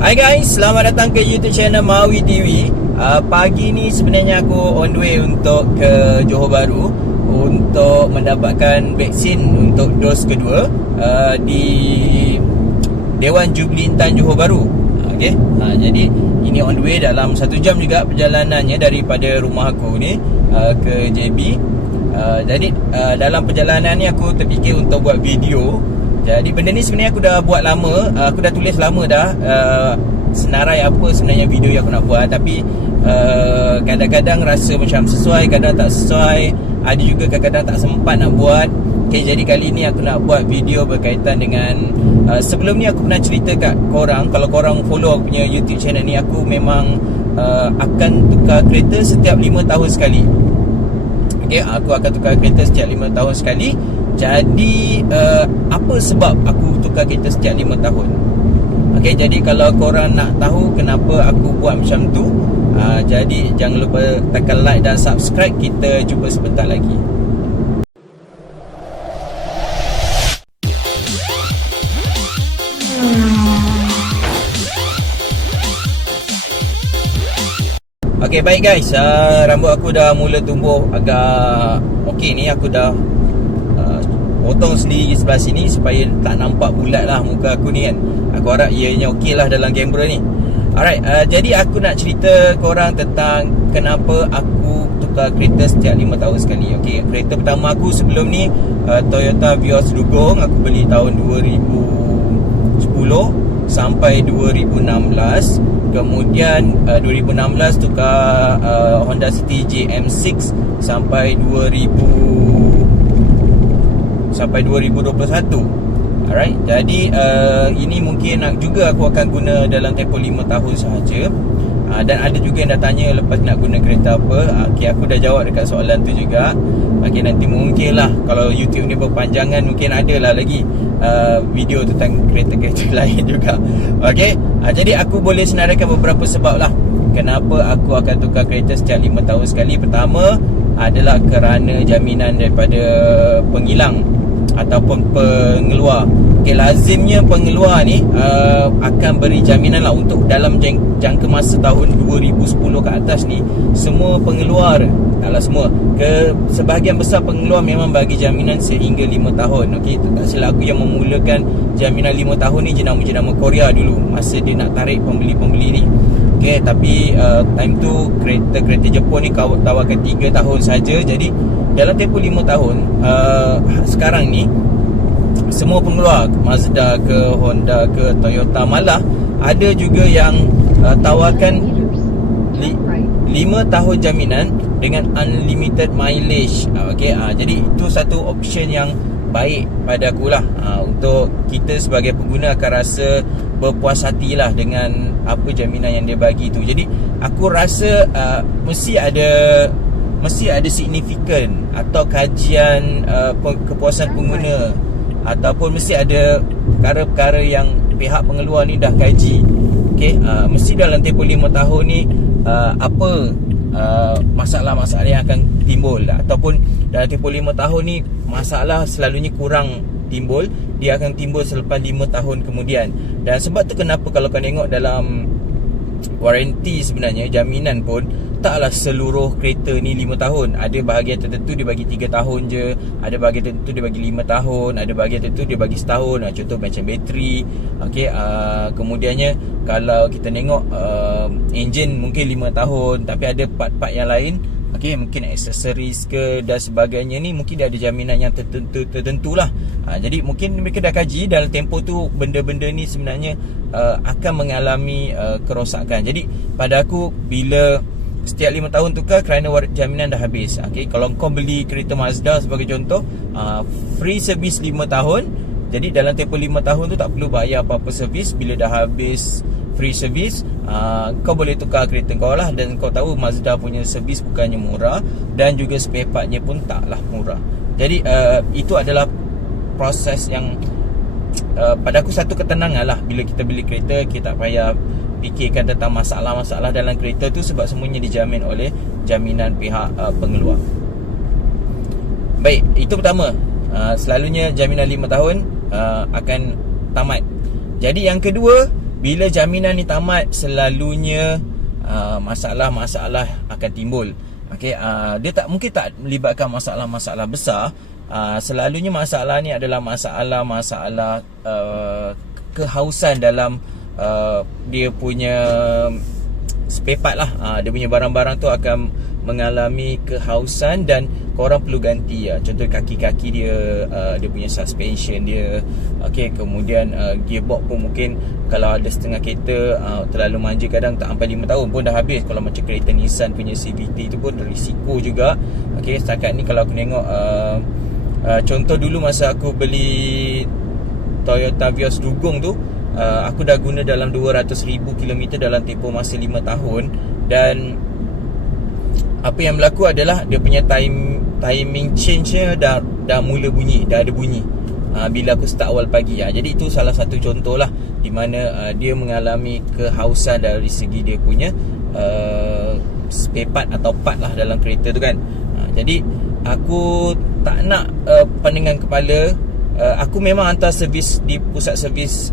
Hai guys, selamat datang ke YouTube channel Mawi TV. Pagi ni sebenarnya aku on the way untuk ke Johor Bahru untuk mendapatkan vaksin untuk dos kedua di Dewan Jubli Intan Johor Bahru. Okay, jadi ini on the way dalam 1 jam juga perjalanannya daripada rumah aku ni ke JB. Jadi dalam perjalanan ni aku terfikir untuk buat video. Jadi benda ni sebenarnya aku dah buat lama, aku dah tulis lama dah senarai apa sebenarnya video yang aku nak buat. Tapi kadang-kadang rasa macam sesuai, kadang tak sesuai. Ada juga kadang-kadang tak sempat nak buat. Okay, jadi kali ni aku nak buat video berkaitan dengan sebelum ni aku pernah cerita kat korang. Kalau korang follow aku punya YouTube channel ni, aku memang akan tukar kereta setiap 5 tahun sekali. Okay, aku akan tukar kereta setiap 5 tahun sekali. Jadi apa sebab aku tukar kereta setiap 5 tahun? Okay, jadi kalau korang nak tahu kenapa aku buat macam tu, jadi jangan lupa tekan like dan subscribe. Kita jumpa sebentar lagi. Okay, baik guys, rambut aku dah mula tumbuh agak okey ni. Aku dah potong sendiri sebelah sini supaya tak nampak bulat lah muka aku ni kan. Aku harap ianya okey lah dalam kamera ni. Alright, jadi aku nak cerita korang tentang kenapa aku tukar kereta setiap 5 tahun sekali. Okay, kereta pertama aku sebelum ni Toyota Vios Dugong. Aku beli tahun 2010 sampai 2016. Kemudian 2016 tukar Honda City JM6 sampai 2021. Alright, jadi ini mungkin juga aku akan guna dalam tempoh 5 tahun sahaja. Dan ada juga yang dah tanya lepas nak guna kereta apa. Okay, aku dah jawab dekat soalan tu juga. Okay, nanti mungkin lah kalau YouTube ni berpanjangan, mungkin ada lah lagi video tentang kereta-kereta lain juga. Okay, jadi aku boleh senaraikan beberapa sebab lah kenapa aku akan tukar kereta setiap 5 tahun sekali. Pertama adalah kerana jaminan daripada penghilang ataupun pengeluar. Okay, lazimnya pengeluar ni akan beri jaminan lah untuk dalam jangka masa tahun 2010 ke atas ni. Semua pengeluar, taklah semua, sebahagian besar pengeluar memang bagi jaminan sehingga 5 tahun. Okay, tak silap aku yang memulakan jaminan 5 tahun ni jenama-jenama Korea dulu, masa dia nak tarik pembeli-pembeli ni. Okay, tapi time tu kereta-kereta Jepun ni tawarkan 3 tahun saja. Jadi dalam tempoh 5 tahun sekarang ni semua pengeluar, Mazda ke Honda ke Toyota, malah ada juga yang tawarkan 5 tahun jaminan dengan unlimited mileage. Okay, jadi itu satu option yang baik pada akulah. Untuk kita sebagai pengguna akan rasa berpuas hatilah dengan apa jaminan yang dia bagi tu. Jadi aku rasa mesti ada signifikan atau kajian kepuasan pengguna, ataupun mesti ada perkara-perkara yang pihak pengeluar ni dah kaji. Okay, mesti dalam tempoh 5 tahun ni apa masalah-masalah yang akan timbul, ataupun dalam tempoh 5 tahun ni masalah selalunya kurang timbul. Dia akan timbul selepas 5 tahun kemudian. Dan sebab tu kenapa kalau kau tengok dalam waranti sebenarnya, jaminan pun taklah seluruh kereta ni 5 tahun. Ada bahagian tertentu dia bagi 3 tahun je, ada bahagian tertentu dia bagi 5 tahun, ada bahagian tertentu dia bagi setahun. Contoh macam bateri. Okay, kemudiannya kalau kita tengok enjin mungkin 5 tahun, tapi ada part-part yang lain, okay, mungkin aksesoris ke dan sebagainya ni, mungkin dia ada jaminan yang tertentu lah. Jadi mungkin mereka dah kaji dalam tempoh tu benda-benda ni sebenarnya akan mengalami kerosakan. Jadi pada aku, bila setiap 5 tahun tukar kerana jaminan dah habis. Okay, kalau kau beli kereta Mazda sebagai contoh, free service 5 tahun. Jadi dalam tempoh 5 tahun tu tak perlu bayar apa-apa servis. Bila dah habis free service, kau boleh tukar kereta kau lah. Dan kau tahu Mazda punya servis bukannya murah, dan juga spare partnya pun taklah murah. Jadi itu adalah proses yang pada aku satu ketenangan lah. Bila kita beli kereta, kita tak payah fikirkan tentang masalah-masalah dalam kereta tu, sebab semuanya dijamin oleh jaminan pihak pengeluar. Baik, itu pertama. Selalunya jaminan 5 tahun akan tamat. Jadi yang kedua, bila jaminan ni tamat, selalunya masalah-masalah akan timbul. Okey, dia mungkin tak melibatkan masalah-masalah besar. Selalunya masalah ni adalah masalah-masalah kehausan dalam dia punya spare part lah. Dia punya barang-barang tu akan mengalami kehausan dan korang perlu ganti. Contoh kaki-kaki dia, dia punya suspension dia, okey, kemudian gearbox pun mungkin kalau ada setengah kereta terlalu manja, kadang tak sampai 5 tahun pun dah habis. Kalau macam kereta Nissan punya CVT tu pun risiko juga. Okey, setakat ni kalau aku tengok contoh dulu masa aku beli Toyota Vios Dugong tu, aku dah guna dalam 200,000 km dalam tempoh masa 5 tahun. Dan apa yang berlaku adalah dia punya timing change-nya dah mula bunyi, dah ada bunyi bila aku start awal pagi. Jadi itu salah satu contoh lah di mana dia mengalami kehausan dari segi dia punya spare part atau part lah dalam kereta tu kan. Jadi aku tak nak peningan kepala. Aku memang hantar servis di pusat servis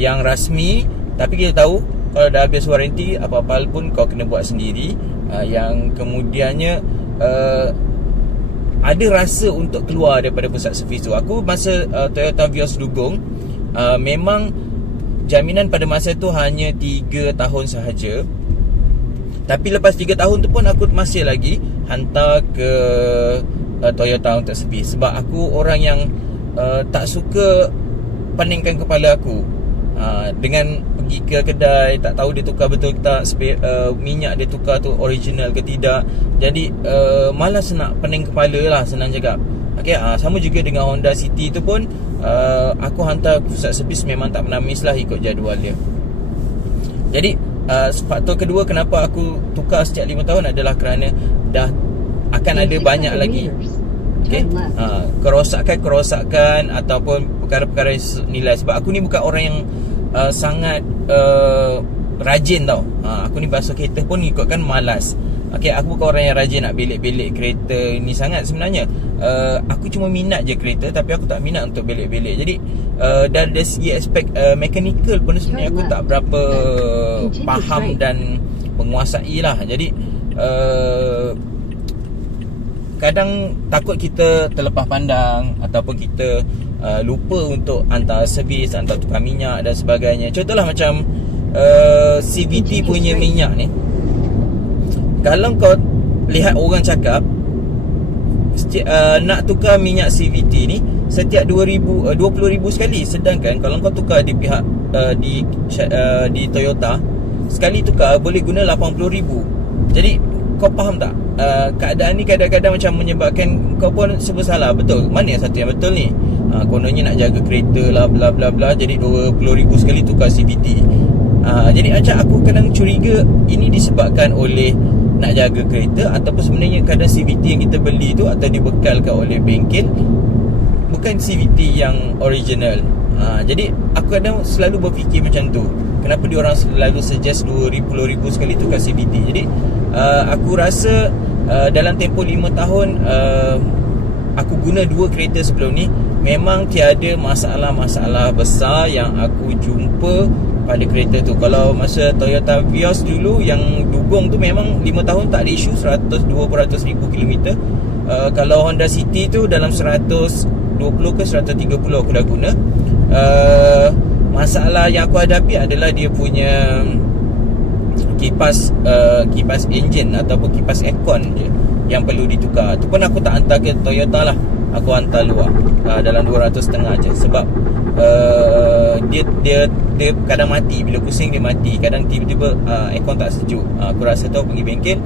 yang rasmi, tapi kita tahu kalau dah habis waranti, apa-apa pun kau kena buat sendiri. Yang kemudiannya ada rasa untuk keluar daripada pusat servis tu. Aku masa Toyota Vios Dugong, memang jaminan pada masa tu hanya 3 tahun sahaja. Tapi lepas 3 tahun tu pun aku masih lagi hantar ke Toyota untuk servis. Sebab aku orang yang tak suka peningkan kepala aku dengan pergi ke kedai, tak tahu dia tukar betul ke tak, minyak dia tukar tu original ke tidak. Jadi malas nak pening kepala lah, senang cakap. Okay, sama juga dengan Honda City tu pun, aku hantar pusat servis memang tak pernah miss lah, ikut jadual dia. Jadi faktor kedua kenapa aku tukar setiap 5 tahun adalah kerana dah akan ada banyak lagi kerosakan ataupun perkara-perkara nilai. Sebab aku ni bukan orang yang sangat rajin tau. Aku ni basuh kereta pun ikutkan malas. Okay, aku bukan orang yang rajin nak belik-belik kereta ni sangat sebenarnya. Aku cuma minat je kereta, tapi aku tak minat untuk belik-belik. Jadi dari segi aspek mechanical pun sebenarnya aku tak berapa faham dan menguasai lah. Jadi kadang takut kita terlepas pandang ataupun kita lupa untuk hantar servis, hantar tukar minyak dan sebagainya. Contohlah macam CVT punya minyak ni, kalau kau lihat orang cakap nak tukar minyak CVT ni setiap 20,000 sekali, sedangkan kalau kau tukar di pihak di Toyota, sekali tukar boleh guna 80,000. Jadi kau faham tak? Keadaan ni kadang-kadang macam menyebabkan kau pun serba salah. Betul? Mana yang satu yang betul ni? Kononnya nak jaga kereta lah, bla bla bla, jadi 20,000 sekali tukar CVT. Jadi macam aku kadang curiga ini disebabkan oleh nak jaga kereta, ataupun sebenarnya kadang CVT yang kita beli tu atau dibekalkan oleh bengkel bukan CVT yang original. Jadi aku kadang selalu berfikir macam tu, kenapa diorang selalu suggest 20,000 sekali tukar CVT. Jadi aku rasa dalam tempoh 5 tahun aku guna 2 kereta sebelum ni, memang tiada masalah-masalah besar yang aku jumpa pada kereta tu. Kalau masa Toyota Vios dulu yang Dugong tu, memang 5 tahun tak ada isu, 120,000 km. Kalau Honda City tu dalam 120 ke 130 aku dah guna. Masalah yang aku hadapi adalah dia punya kipas enjin ataupun kipas aircon je yang perlu ditukar. Tu pun aku tak hantar ke Toyota lah, aku hantar luar dalam 200,500 je. Sebab dia kadang mati, bila pusing dia mati. Kadang tiba-tiba aircon tak sejuk. Aku rasa tu pergi bengkel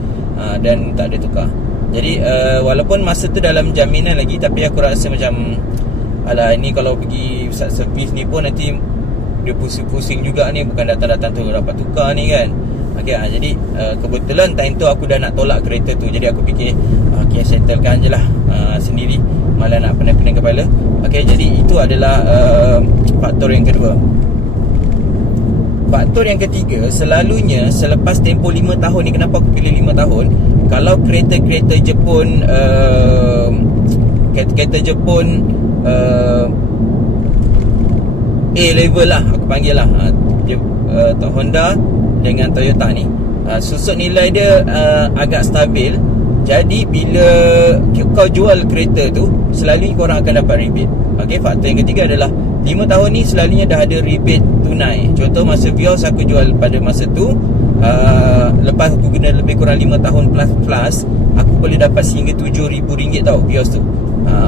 dan tak ada tukar. Jadi walaupun masa tu dalam jaminan lagi, tapi aku rasa macam alah, ni kalau pergi pusat servis ni pun nanti dia pusing-pusing juga ni, bukan datang-datang tu dapat tukar ni kan. Okay, jadi kebetulan time tu aku dah nak tolak kereta tu. Jadi aku fikir okay, settlekan je lah sendiri, malah nak pening-pening kepala. Okay, jadi itu adalah faktor yang kedua. Faktor yang ketiga, selalunya selepas tempoh 5 tahun ni, kenapa aku pilih 5 tahun? Kalau kereta-kereta Jepun kereta Jepun A level lah, aku panggil lah, dia Honda dengan Toyota ni, susut nilai dia agak stabil. Jadi bila kau jual kereta tu, selalunya korang akan dapat rebate. Okey, faktor yang ketiga adalah 5 tahun ni selalunya dah ada rebate tunai. Contoh masa Vios aku jual pada masa tu, lepas aku guna lebih kurang 5 tahun plus, aku boleh dapat sehingga RM7,000 tau Vios tu.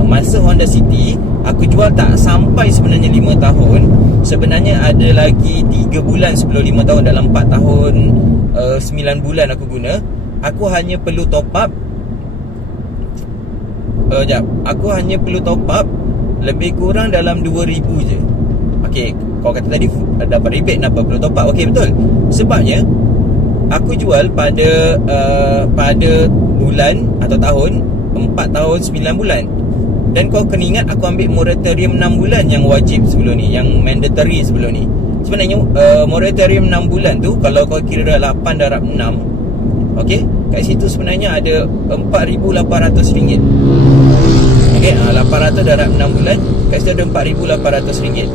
Masa Honda City aku jual tak sampai sebenarnya 5 tahun. Sebenarnya ada lagi 3 bulan sebelum 5 tahun. Dalam 4 tahun 9 bulan aku guna, aku hanya perlu top up aku hanya perlu top up lebih kurang dalam 2,000 je. Okey, kau kata tadi dapat rebate, kenapa perlu top up? Okey, betul. Sebabnya aku jual pada bulan atau tahun 4 tahun 9 bulan. Dan kau kena ingat aku ambil moratorium 6 bulan yang wajib sebelum ni, yang mandatory sebelum ni. Sebenarnya moratorium 6 bulan tu, kalau kau kira 8 darab 6, okey, kat situ sebenarnya ada RM4,800. Okey, 800 darab 6 bulan, kat situ ada RM4,800.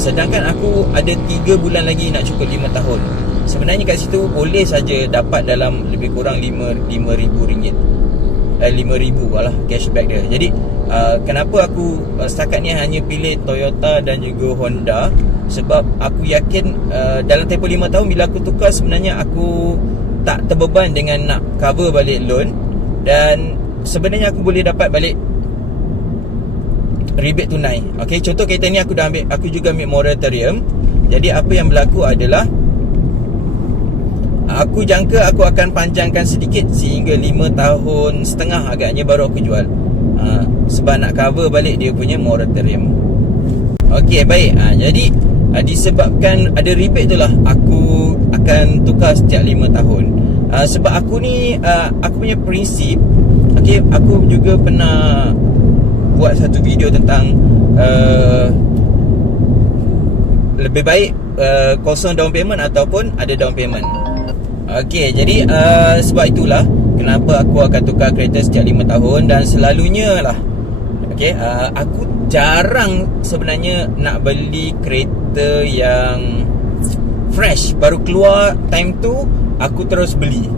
Sedangkan aku ada 3 bulan lagi nak cukup 5 tahun. Sebenarnya kat situ boleh saja dapat dalam lebih kurang RM5,000. 5,000 lah cashback dia. Jadi kenapa aku setakat ni hanya pilih Toyota dan juga Honda, sebab aku yakin dalam tempoh 5 tahun bila aku tukar, sebenarnya aku tak terbeban dengan nak cover balik loan. Dan sebenarnya aku boleh dapat balik rebate tunai. Okey, contoh kereta ni aku juga ambil moratorium. Jadi apa yang berlaku adalah aku jangka aku akan panjangkan sedikit sehingga 5 tahun setengah agaknya baru aku jual, sebab nak cover balik dia punya moratorium. Okey, baik. Jadi disebabkan ada rebate tu lah, aku akan tukar setiap 5 tahun. Sebab aku ni aku punya prinsip. Okey, aku juga pernah buat satu video tentang lebih baik kosong down payment ataupun ada down payment. Okey, jadi sebab itulah kenapa aku akan tukar kereta setiap 5 tahun. Dan selalunya lah, okey, aku jarang sebenarnya nak beli kereta yang fresh, baru keluar time tu aku terus beli.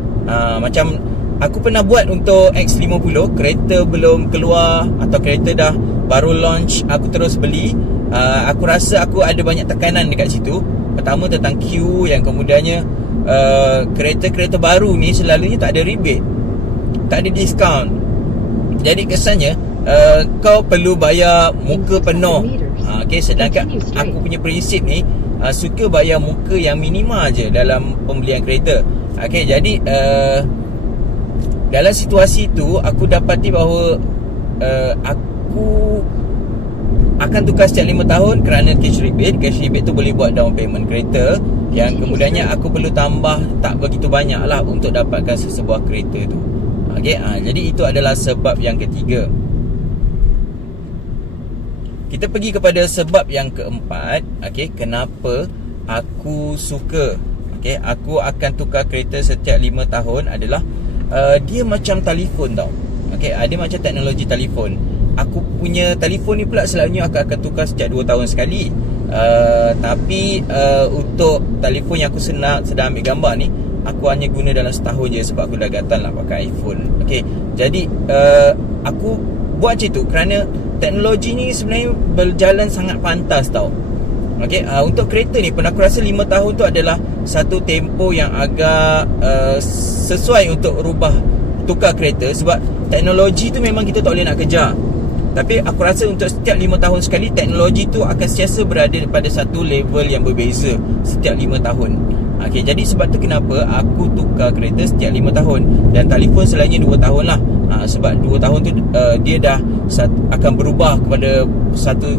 Macam aku pernah buat untuk X50, kereta belum keluar atau kereta dah baru launch, aku terus beli. Aku rasa aku ada banyak tekanan dekat situ. Pertama tentang queue, yang kemudiannya kereta-kereta baru ni selalunya tak ada rebate, tak ada diskaun. Jadi kesannya kau perlu bayar muka penuh. Okay, sedangkan aku punya prinsip ni suka bayar muka yang minima je dalam pembelian kereta. Okay, jadi dalam situasi tu aku dapati bahawa aku akan tukar setiap 5 tahun kerana cash rebate. Cash rebate tu boleh buat down payment kereta, yang kemudiannya aku perlu tambah tak begitu banyak lah untuk dapatkan sesebuah kereta tu. Okay, jadi itu adalah sebab yang ketiga. Kita pergi kepada sebab yang keempat. Okay, kenapa aku suka, okay, aku akan tukar kereta setiap 5 tahun adalah dia macam telefon tau. Okay, dia macam teknologi telefon. Aku punya telefon ni pula selalunya aku akan tukar setiap 2 tahun sekali. Tapi untuk telefon yang aku sedang ambil gambar ni, aku hanya guna dalam setahun je sebab aku dah gatal nak pakai iPhone. Okay, jadi aku buat macam tu kerana teknologi ni sebenarnya berjalan sangat pantas tau. Okay, untuk kereta ni pun aku rasa 5 tahun tu adalah satu tempoh yang agak sesuai untuk tukar kereta. Sebab teknologi tu memang kita tak boleh nak kejar, tapi aku rasa untuk setiap 5 tahun sekali, teknologi tu akan sentiasa berada pada satu level yang berbeza setiap 5 tahun. Okay, jadi sebab tu kenapa aku tukar kereta setiap 5 tahun. Dan telefon selalunya 2 tahun lah. Sebab 2 tahun tu dia dah akan berubah kepada satu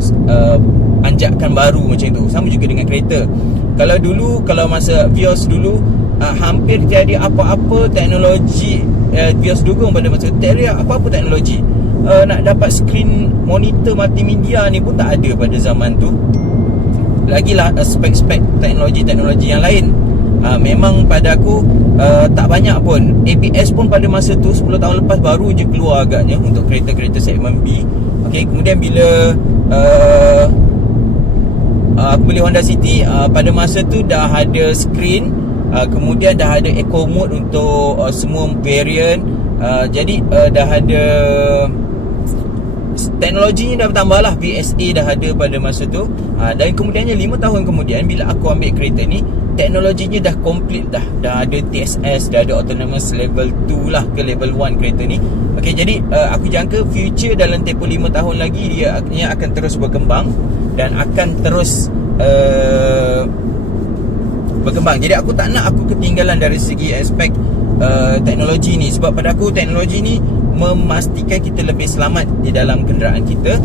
anjakan baru macam tu. Sama juga dengan kereta. Kalau masa Vios dulu, hampir tiada apa-apa teknologi. Vios dugong pada masa tiada apa-apa teknologi. Nak dapat skrin monitor multimedia ni pun tak ada pada zaman tu. Lagilah spek-spek teknologi yang lain. Memang pada aku tak banyak pun. ABS pun pada masa tu 10 tahun lepas baru je keluar agaknya untuk kereta-kereta segmen B. Okay, kemudian bila aku beli Honda City, pada masa tu dah ada screen, kemudian dah ada eco mode untuk semua variant. Jadi dah ada teknologinya, dah bertambah lah. VSA dah ada pada masa tu. Dan kemudiannya 5 tahun kemudian bila aku ambil kereta ni, teknologinya dah complete dah. Dah ada TSS, dah ada autonomous level 2 lah ke level 1 kereta ni. Okey, jadi aku jangka future dalam tempoh 5 tahun lagi dia akan terus berkembang dan akan terus berkembang. Jadi aku tak nak aku ketinggalan dari segi aspek teknologi ni, sebab pada aku teknologi ni memastikan kita lebih selamat di dalam kenderaan kita.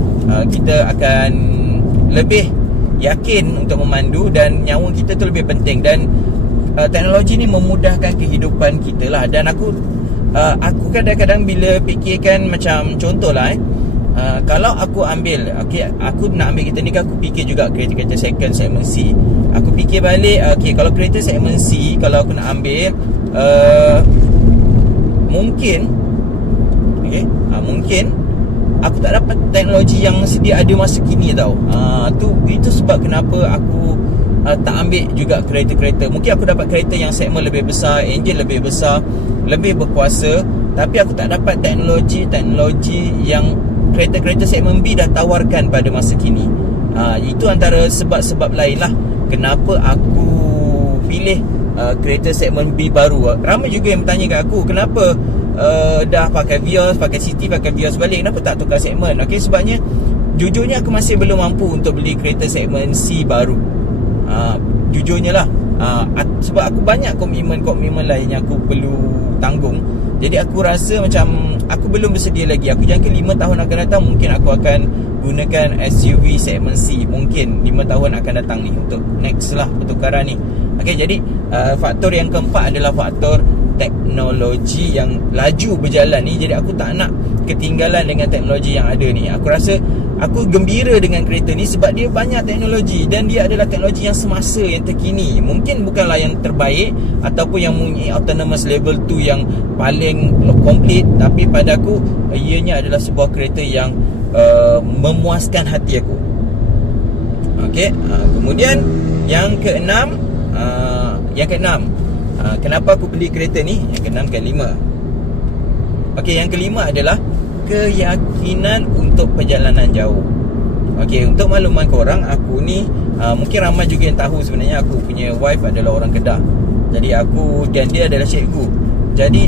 Kita akan lebih yakin untuk memandu dan nyawa kita tu lebih penting. Dan teknologi ni memudahkan kehidupan kita lah. Dan aku kadang-kadang bila fikirkan, macam contohlah kalau aku ambil, aku nak ambil kereta ni kan, aku fikir juga kereta-kereta second segment C. Aku fikir balik, kalau kereta segment C, kalau aku nak ambil, mungkin aku tak dapat teknologi yang sedia ada masa kini tau. Itu sebab kenapa aku tak ambil juga kereta-kereta. Mungkin aku dapat kereta yang segmen lebih besar, enjin lebih besar, lebih berkuasa, tapi aku tak dapat teknologi yang kereta-kereta segmen B dah tawarkan pada masa kini. Itu antara sebab-sebab lain lah kenapa aku pilih kereta segmen B baru. Ramai juga yang bertanya kat aku, kenapa dah pakai Vios, pakai City, pakai Vios balik, kenapa tak tukar segmen? Sebabnya jujurnya aku masih belum mampu untuk beli kereta segmen C baru. Jujurnya lah, sebab aku banyak komitmen lain yang aku perlu tanggung. Jadi aku rasa macam aku belum bersedia lagi. Aku jangka 5 tahun akan datang mungkin aku akan gunakan SUV segmen C. Mungkin 5 tahun akan datang ni untuk next lah pertukaran ni. Okey, jadi faktor yang keempat adalah faktor teknologi yang laju berjalan ni. Jadi aku tak nak ketinggalan dengan teknologi yang ada ni. Aku rasa aku gembira dengan kereta ni sebab dia banyak teknologi dan dia adalah teknologi yang semasa, yang terkini. Mungkin bukanlah yang terbaik ataupun yang mempunyai autonomous level 2 yang paling complete, tapi pada aku ianya adalah sebuah kereta yang memuaskan hati aku. Okey, kemudian yang keenam, kenapa aku beli kereta ni? Yang keenam, kelima. Okey, yang kelima adalah keyakinan untuk perjalanan jauh. Okey, untuk makluman korang, aku ni mungkin ramai juga yang tahu sebenarnya aku punya wife adalah orang Kedah. Jadi dan dia adalah cikgu. Jadi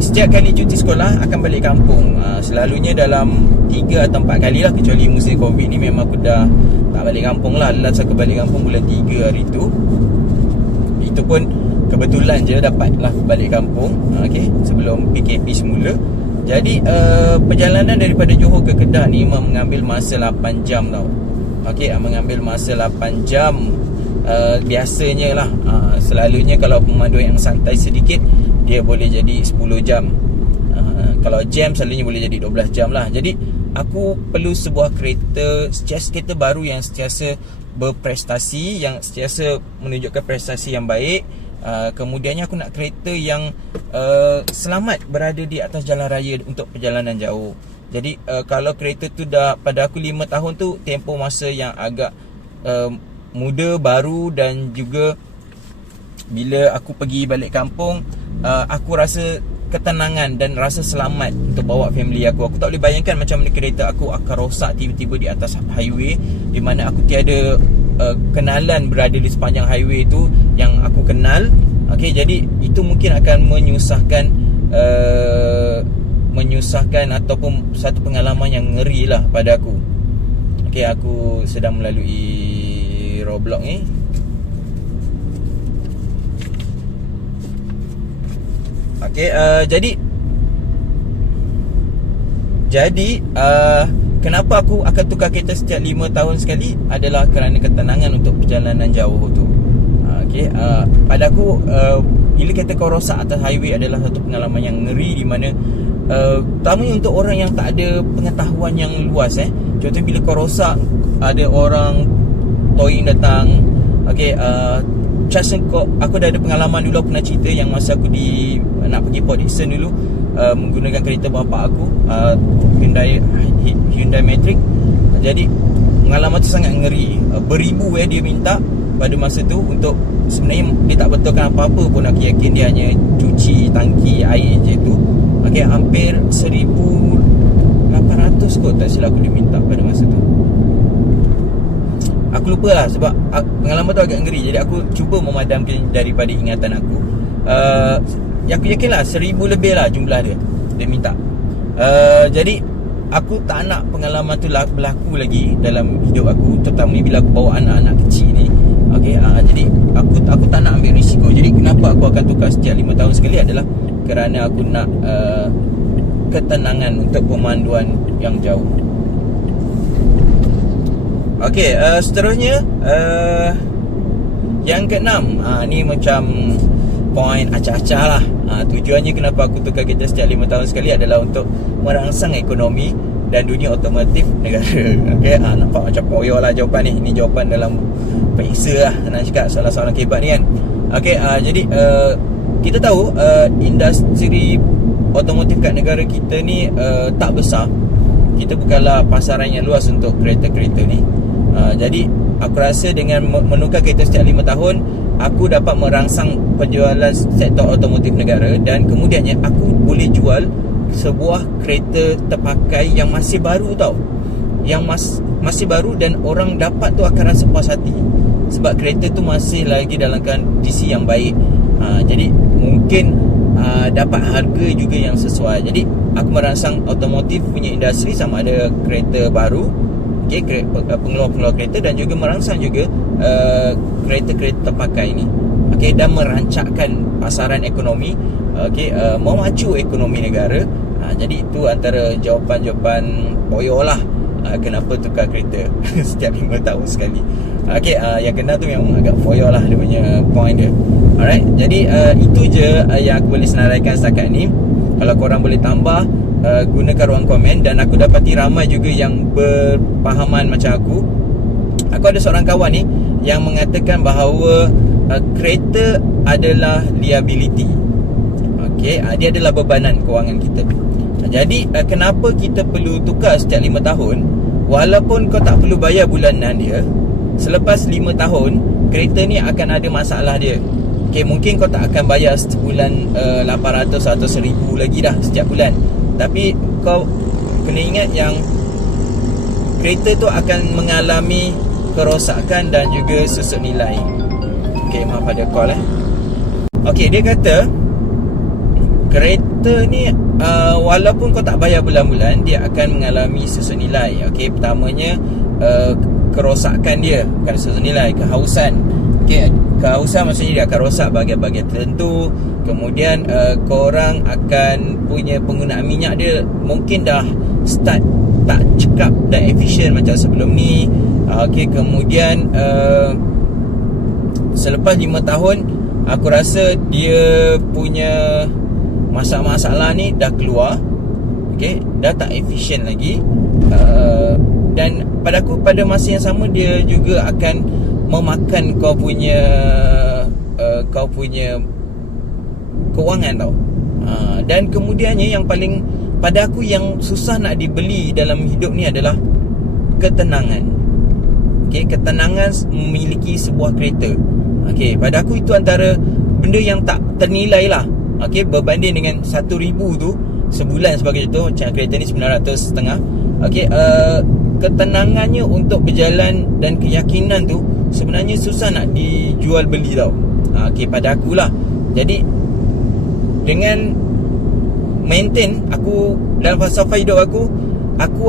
setiap kali cuti sekolah akan balik kampung. Selalunya dalam 3 atau 4 kali lah, kecuali musim Covid ni memang aku dah tak balik kampung lah. Last aku balik kampung bulan 3 hari tu. Itu pun kebetulan je dapat lah balik kampung. Sebelum PKP semula. Jadi perjalanan daripada Johor ke Kedah ni memang mengambil masa 8 jam tau. Mengambil masa 8 jam. Biasanya lah, selalunya kalau pemandu yang santai sedikit, dia boleh jadi 10 jam. Kalau jam selalunya boleh jadi 12 jam lah. Jadi aku perlu sebuah kereta baru yang sentiasa berprestasi, yang sentiasa menunjukkan prestasi yang baik. Kemudiannya aku nak kereta yang selamat berada di atas jalan raya untuk perjalanan jauh. Jadi kalau kereta tu dah pada aku 5 tahun tu, tempoh masa yang agak muda, baru, dan juga bila aku pergi balik kampung, aku rasa ketenangan dan rasa selamat untuk bawa family aku. Aku tak boleh bayangkan macam mana kereta aku akan rosak tiba-tiba di atas highway, di mana aku tiada kenalan berada di sepanjang highway tu yang aku kenal. Jadi itu mungkin akan menyusahkan ataupun satu pengalaman yang ngeri lah pada aku. Aku sedang melalui roadblock ni. Jadi kenapa aku akan tukar kereta setiap 5 tahun sekali adalah kerana ketenangan untuk perjalanan jauh tu. Pada aku bila kereta kau rosak atas highway adalah satu pengalaman yang ngeri, di mana terutamanya untuk orang yang tak ada pengetahuan yang luas. Contoh bila kau rosak, ada orang towing datang. Charge kau, aku dah ada pengalaman dulu. Aku pernah cerita yang masa aku nak pergi Port Dickson dulu, menggunakan kereta bapa aku, Hyundai Matrix. Jadi pengalaman tu sangat ngeri. Beribu dia minta pada masa tu untuk, sebenarnya dia tak betulkan apa-apa pun, aku yakin dia hanya cuci tangki air je tu. Okey, hampir 1,800 kot tak silap aku dia minta pada masa tu. Aku lupa lah sebab pengalaman tu agak ngeri. Jadi aku cuba memadamkan daripada ingatan aku. Aku yakin lah 1,000 lebih lah jumlah dia minta. Jadi aku tak nak pengalaman tu berlaku lagi dalam hidup aku, terutama bila aku bawa anak-anak kecil ni. Okey, jadi aku tak nak ambil risiko. Jadi kenapa aku akan tukar setiap 5 tahun sekali adalah kerana aku nak ketenangan untuk pemanduan yang jauh. Okey, seterusnya yang keenam, ni macam poin acah-acah lah. Tujuannya kenapa aku tukar kereta setiap 5 tahun sekali adalah untuk merangsang ekonomi dan dunia otomotif negara. Okey, nampak macam poyo lah jawapan ni. Ini jawapan dalam periksa lah, nak cakap soalan-soalan kebat ni kan. Okey, jadi kita tahu industri otomotif kat negara kita ni tak besar. Kita bukanlah pasaran yang luas untuk kereta-kereta ni. Jadi aku rasa dengan menukar kereta setiap 5 tahun, aku dapat merangsang penjualan sektor otomotif negara, dan kemudiannya aku boleh jual sebuah kereta terpakai yang masih baru tau. Yang masih baru, dan orang dapat tu akan rasa puas hati sebab kereta tu masih lagi dalam kondisi yang baik. Jadi mungkin dapat harga juga yang sesuai. Jadi aku merangsang otomotif punya industri, sama ada kereta baru, pengeluar-pengeluar kereta, dan juga merangsang juga kereta-kereta terpakai ni. Okey, dan merancakkan pasaran ekonomi, memacu ekonomi negara. Jadi itu antara jawapan-jawapan poyo lah kenapa tukar kereta setiap 5 tahun sekali. Okey, yang kena tu memang agak poyo lah dia punya point dia. Alright, jadi itu je yang aku boleh senaraikan setakat ni. Kalau korang boleh tambah, gunakan ruang komen. Dan aku dapati ramai juga yang berpahaman macam aku. Aku ada seorang kawan ni yang mengatakan bahawa kereta adalah liability. Okey, dia adalah bebanan kewangan kita. Jadi kenapa kita perlu tukar setiap 5 tahun? Walaupun kau tak perlu bayar bulanan dia, selepas 5 tahun kereta ni akan ada masalah dia. Okey, mungkin kau tak akan bayar sebulan 800 atau 1,000 lagi dah setiap bulan. Tapi kau kena ingat yang kereta tu akan mengalami kerosakan dan juga susut nilai. Okey, maaf ada call Okey, dia kata kereta ni walaupun kau tak bayar bulan-bulan, dia akan mengalami susut nilai. Okey, pertamanya kerosakan dia, bukan susut nilai, kehausan. Okey, kehausan maksudnya dia akan rosak bahagian-bahagian tertentu. Kemudian korang akan punya penggunaan minyak dia mungkin dah start tak cekap dan efisien macam sebelum ni. Okey, kemudian selepas 5 tahun, aku rasa dia punya masalah-masalah ni dah keluar. Okey, dah tak efisien lagi. Dan pada aku, pada masa yang sama, dia juga akan memakan kau punya kewangan tau. Dan kemudiannya yang paling pada aku yang susah nak dibeli dalam hidup ni adalah ketenangan. Okey, ketenangan memiliki sebuah kereta. Okey, pada aku itu antara benda yang tak ternilai lah. Okey, berbanding dengan 1,000 tu sebulan sebagai contoh, macam kereta ni 900.5. Okey, ketenangannya untuk berjalan dan keyakinan tu sebenarnya susah nak dijual beli tau. Okey, pada akulah. Jadi dengan maintain, aku dalam falsafah hidup aku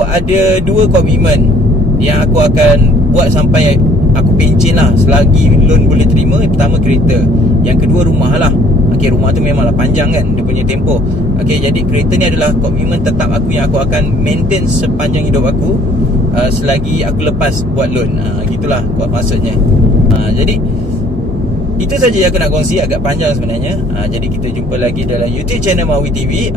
ada 2 komitmen yang aku akan buat sampai aku pencen lah, selagi loan boleh terima. Yang pertama kereta, yang kedua rumah lah. Okey, rumah tu memanglah panjang kan dia punya tempoh. Okey, jadi kereta ni adalah komitmen tetap aku yang aku akan maintain sepanjang hidup aku, selagi aku lepas buat loan. Gitulah maksudnya. Jadi itu saja yang aku nak kongsi, agak panjang sebenarnya. Jadi kita jumpa lagi dalam YouTube channel Mawi TV.